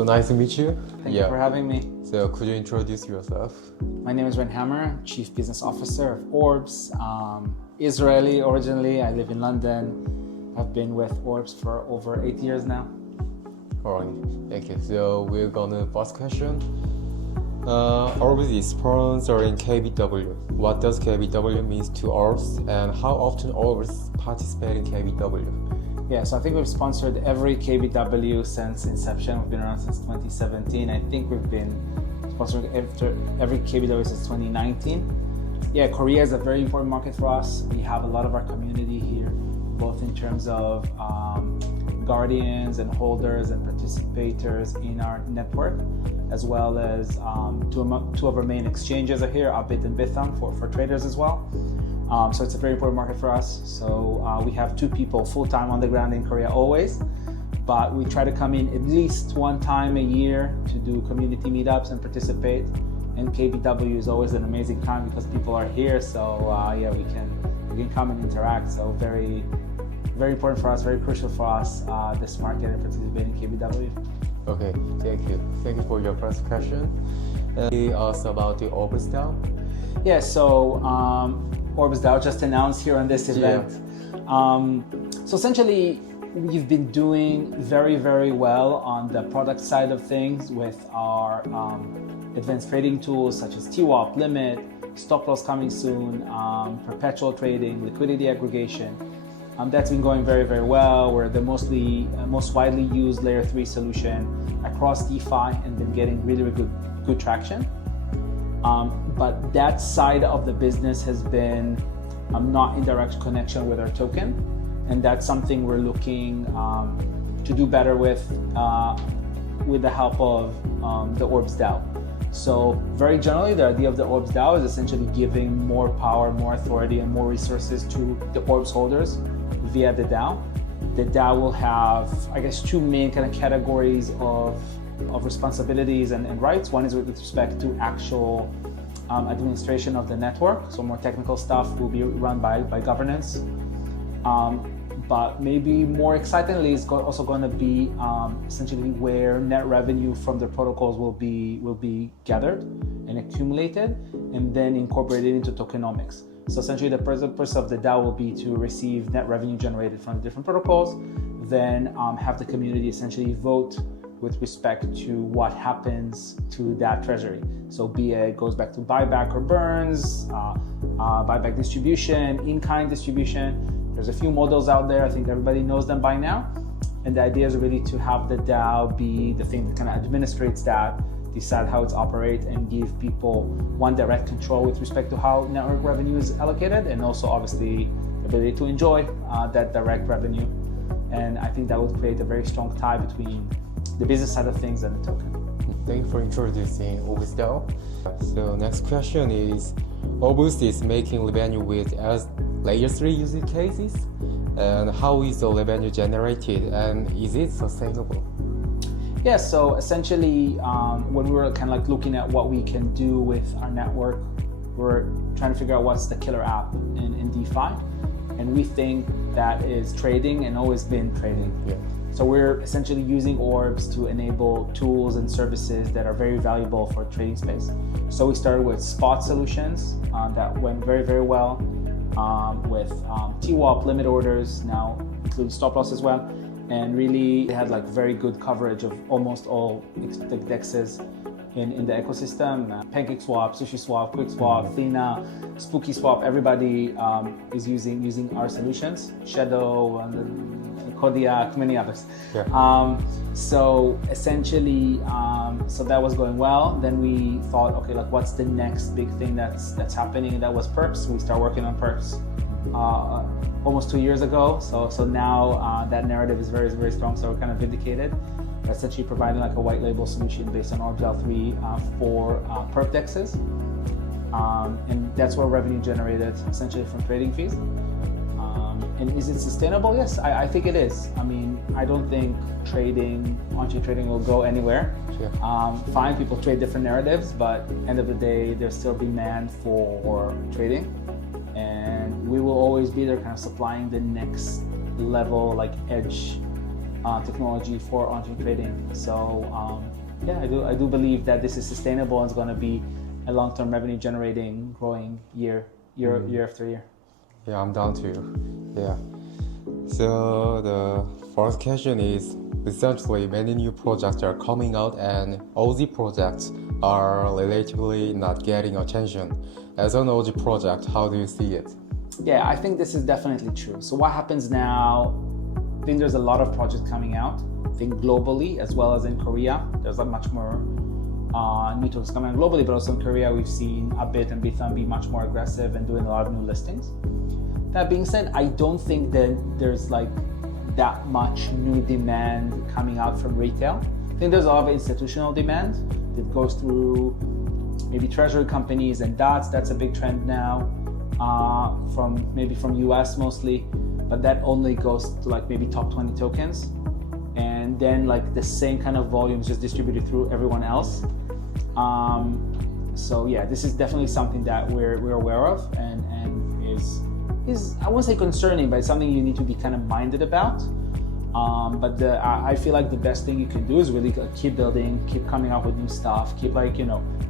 So nice to meet you. Thank you for having me. So could you introduce yourself? My name is Ran Hammer, Chief Business Officer of Orbs. Israeli originally, I live in London. I've been with Orbs for over 8 years now. Alright, thank you. So we're gonna first question. Orbs is sponsoring KBW. What does KBW mean to Orbs, and how often Orbs participate in KBW? Yeah, so I think we've sponsored every KBW since inception. We've been around since 2017. I think we've been sponsoring every KBW since 2019. Yeah, Korea is a very important market for us. We have a lot of our community here, both in terms of guardians and holders and participators in our network, as well as two of our main exchanges are here, Abit and Bitham, for traders as well. So it's a very important market for us. So we have 2 people full-time on the ground in Korea always, but we try to come in at least 1 time a year to do community meetups and participate. And KBW is always an amazing time because people are here. So yeah, we can come and interact. So very, very important for us, very crucial for us, this market and participating in KBW. Okay, thank you. Thank you for your first question. We asked about the Orbs DAO. Yeah, so Orbs DAO just announced here on this event. Yeah. So essentially, we've been doing very, very well on the product side of things with our advanced trading tools such as TWAP, limit, stop loss coming soon, perpetual trading, liquidity aggregation. That's been going very, very well. We're the most widely used layer 3 solution across DeFi and been getting really, really good traction. But that side of the business has been not in direct connection with our token, and that's something we're looking to do better with the help of the Orbs DAO. So very generally, the idea of the Orbs DAO is essentially giving more power, more authority, and more resources to the Orbs holders via the DAO. The DAO will have, I guess, 2 main kind of categories of responsibilities and rights. One is with respect to actual administration of the network, so more technical stuff will be run by governance. But maybe more excitingly, it's also going to be essentially where net revenue from the protocols will be gathered and accumulated and then incorporated into tokenomics. So essentially, the purpose of the DAO will be to receive net revenue generated from the different protocols, then have the community essentially vote with respect to what happens to that treasury. So be it goes back to buyback or burns, buyback distribution, in-kind distribution. There's a few models out there. I think everybody knows them by now. And the idea is really to have the DAO be the thing that kind of administrates that, decide how it's operate, and give people one direct control with respect to how network revenue is allocated, and also obviously the ability to enjoy that direct revenue. And I think that would create a very strong tie between the business side of things and the token. Thank you for introducing Orbs DAO. So next question is, Orbs is making revenue with as layer 3 use cases, and how is the revenue generated, and is it sustainable? Yeah, so essentially, when we were kind of like looking at what we can do with our network, we're trying to figure out what's the killer app in DeFi, and we think that is trading and always been trading. Yeah. So we're essentially using Orbs to enable tools and services that are very valuable for trading space. So we started with spot solutions that went very, very well, with TWAP, limit orders, now including stop loss as well. And really they had like very good coverage of almost all DEXs in the ecosystem. Pancake Swap, Sushi Swap, Quick Swap, Athena, Spooky Swap, everybody is using our solutions. Shadow, Kodiak, many others. Yeah. So essentially, so that was going well. Then we thought, okay, like what's the next big thing that's happening? And that was perps. We started working on perps almost 2 years ago. So now that narrative is very, very strong. So we're kind of vindicated. We're essentially providing like a white label solution based on Orbs DAO 3 for perp DEXs. And that's where revenue generated essentially from trading fees. And is it sustainable? Yes, I think it is. I mean, I don't think on-chain trading will go anywhere. Sure. Fine, people trade different narratives, but end of the day, there's still demand for trading. And we will always be there kind of supplying the next level, like edge technology for on-chain trading. So yeah, I do believe that this is sustainable and it's going to be a long-term revenue generating, growing year after year. Yeah, I'm down to. Yeah. So the first question is, recently many new projects are coming out and OG projects are relatively not getting attention. As an OG project, how do you see it? Yeah, I think this is definitely true. So what happens now, I think there's a lot of projects coming out. I think globally as well as in Korea, there's like much more new tools coming out globally, but also in Korea we've seen a bit and Bitcoin be much more aggressive and doing a lot of new listings. That being said, I don't think that there's like that much new demand coming out from retail. I think there's a lot of institutional demand that goes through maybe treasury companies and that's a big trend now, from US mostly, but that only goes to like maybe top 20 tokens, and then like the same kind of volumes just distributed through everyone else. So yeah, this is definitely something that we're aware of and is I won't say concerning, but it's something you need to be kind of minded about. But I feel like the best thing you can do is really keep building, keep coming up with new stuff, keep like,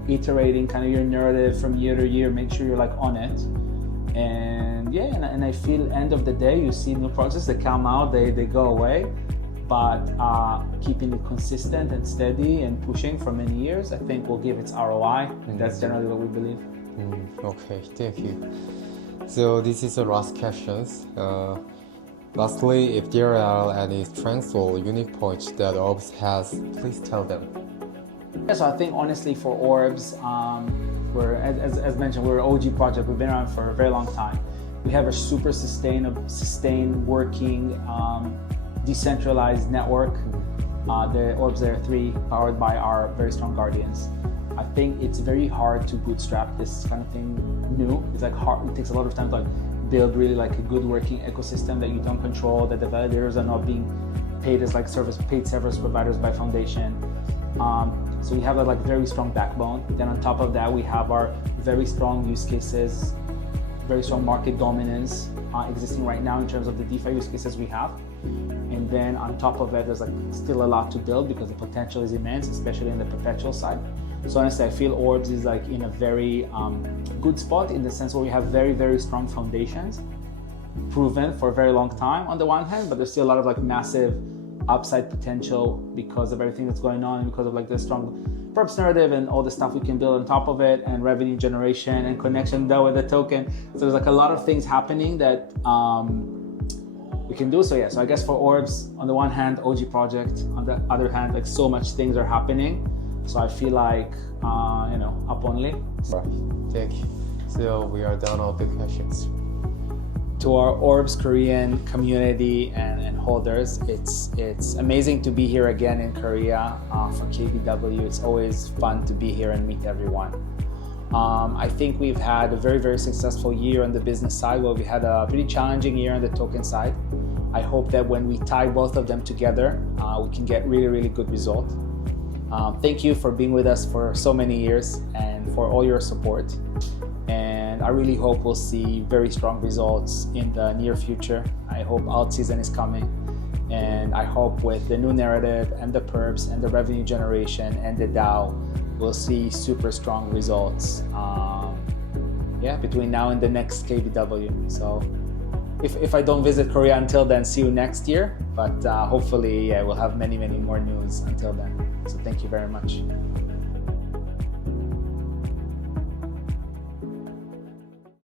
iterating kind of your narrative from year to year, make sure you're like on it. And yeah, and I feel end of the day, you see new projects that come out, they go away, but keeping it consistent and steady and pushing for many years, I think will give its ROI, and that's generally what we believe. Okay, thank you. So this is the last questions. Lastly, if there are any strengths or unique points that Orbs has, please tell them. Yeah, so I think honestly for Orbs, we're as mentioned, we're an OG project. We've been around for a very long time. We have a super sustained working, decentralized network. The Orbs Layer 3, powered by our very strong guardians. I think it's very hard to bootstrap this kind of thing new. It's like hard. It takes a lot of time to like build really like a good working ecosystem that you don't control, that the validators are not being paid as like paid service providers by foundation. So we have a like very strong backbone. Then on top of that, we have our very strong use cases, very strong market dominance existing right now in terms of the DeFi use cases we have. And then on top of it, there's like still a lot to build because the potential is immense, especially in the perpetual side. So honestly, I feel Orbs is like in a very good spot in the sense where we have very, very strong foundations, proven for a very long time on the one hand, but there's still a lot of like massive upside potential because of everything that's going on, because of like the strong purpose narrative and all the stuff we can build on top of it, and revenue generation and connection there with the token. So there's like a lot of things happening that we can do. So yeah, so I guess for Orbs, on the one hand, OG project, on the other hand, like so much things are happening. So I feel like, up only. Right, thank you. So we are done all the questions. To our Orbs Korean community and holders, it's amazing to be here again in Korea for KBW. It's always fun to be here and meet everyone. I think we've had a very, very successful year on the business side, where we had a pretty challenging year on the token side. I hope that when we tie both of them together, we can get really, really good results. Thank you for being with us for so many years and for all your support. And I really hope we'll see very strong results in the near future. I hope alt season is coming. And I hope with the new narrative and the perps and the revenue generation and the DAO, we'll see super strong results between now and the next KBW. So if I don't visit Korea until then, see you next year. But hopefully, we'll have many, many more news until then. So thank you very much.